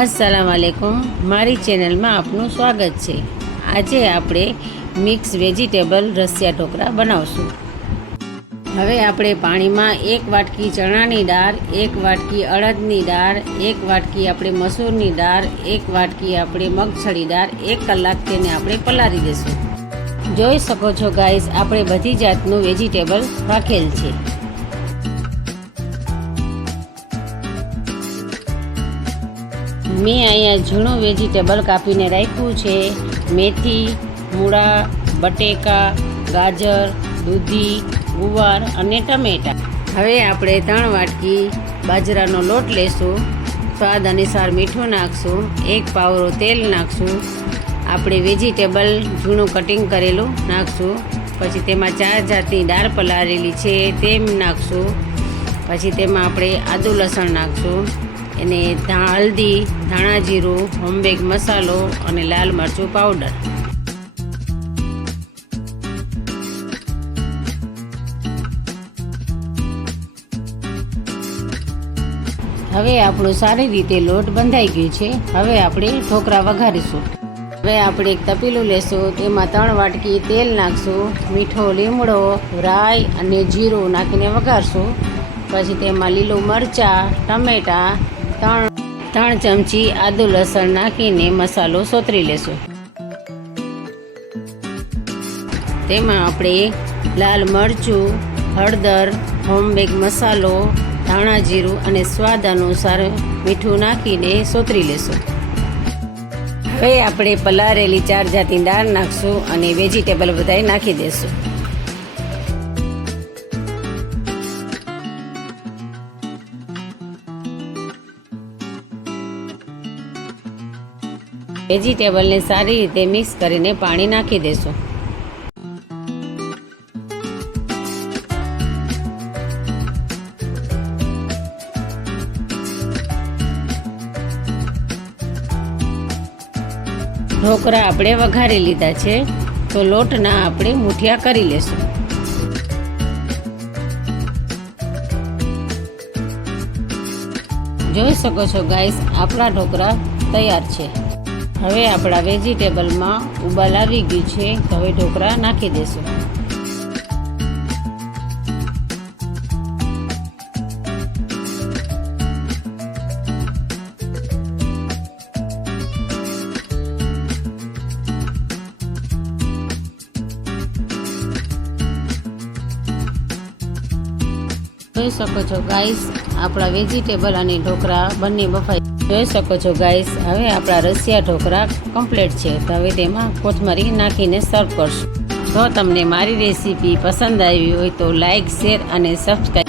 अस्सलाम वालेकुम। मारी चेनल में आपનું स्वागत है। आज આપણે मिक्स वेजिटेबल रसिया ढोकळा बनावશું। હવે આપણે પાણીમાં 1 વાટકી ચણાની દાળ, 1 વાટકી અડદની દાળ, 1 વાટકી આપણે મસૂરની દાળ, 1 વાટકી આપણે મગફળી દાળ 1 કલાક તેને આપણે પલાળી દેશું। જોઈ શકો છો ગાઈસ, આપણે બધી જાતનું વેજીટેબલ રાખેલ છે। મેં અહીંયા ઝીણું વેજીટેબલ કાપીને રાખ્યું છે। મેથી, મૂળા, બટેકા, ગાજર, દૂધી, ગુવાર અને ટમેટા। હવે આપણે 3 વાટકી બાજરાનો લોટ લેશું। સ્વાદ અનુસાર મીઠું નાખશું। 1 પાવરો તેલ નાખશું। આપણે વેજીટેબલ ઝીણું કટિંગ કરેલું નાખશું। પછી તેમાં 4 જાતની દાળ પલાળેલી છે તેમ નાખશું। પછી તેમાં આપણે આદુ લસણ નાખશું અને હલ્દી, ધાણા જીરું, હોમમેડ મસાલો અને લાલ મરચું પાવડર। હવે આપણું સારી રીતે લોટ બંધાઈ ગયું છે। હવે આપણે ઢોકળા વઘારીશું। હવે આપણે એક તપેલું લેશું। તેમાં 3 વાટકી તેલ નાખશું। મીઠો લીમડો, રાઈ અને જીરું નાખીને વઘારશું। પછી તેમાં લીલું મરચાં, ટમેટાં, 3 ચમચી આદુ લસણ નાખીને મસાલો સોતરી લેશું। તેમાં આપણે લાલ મરચું, હળદર, હોમમેડ મસાલો, ધાણા જીરું અને સ્વાદ અનુસાર મીઠું નાખીને સોતરી લેશું। હવે આપણે પલાળેલી 4 જાતની દાળ નાખશું અને વેજીટેબલ બધાય નાખી દેશું। વેજીટેબલને સારી રીતે મિક્સ કરીને પાણી નાખી દેશું। ઢોકળા આપણે વઘારી લીધા છે, તો લોટના આપણે મુઠિયા કરી લેશું। જોઈ શકો છો ગાઈસ, આપણા ઢોકળા તૈયાર છે। હવે આપણા વેજીટેબલમાં ઉબાલ આવી ગયું છે, તો હવે ઢોકળા નાખી દેશું। જોઈ શકો છો ગાઈસ, આપણા વેજીટેબલ અને ઢોકળા બંને બફાઈ। જોઈ શકો છો ગાઈસ, હવે આપણા રસિયા ઢોકળા કમ્પ્લીટ છે। તો હવે તેમાં કોથમરી નાખીને સર્વ કરશું। જો તમને મારી રેસીપી પસંદ આવી હોય તો લાઈક, શેર અને સબસ્ક્રાઈબ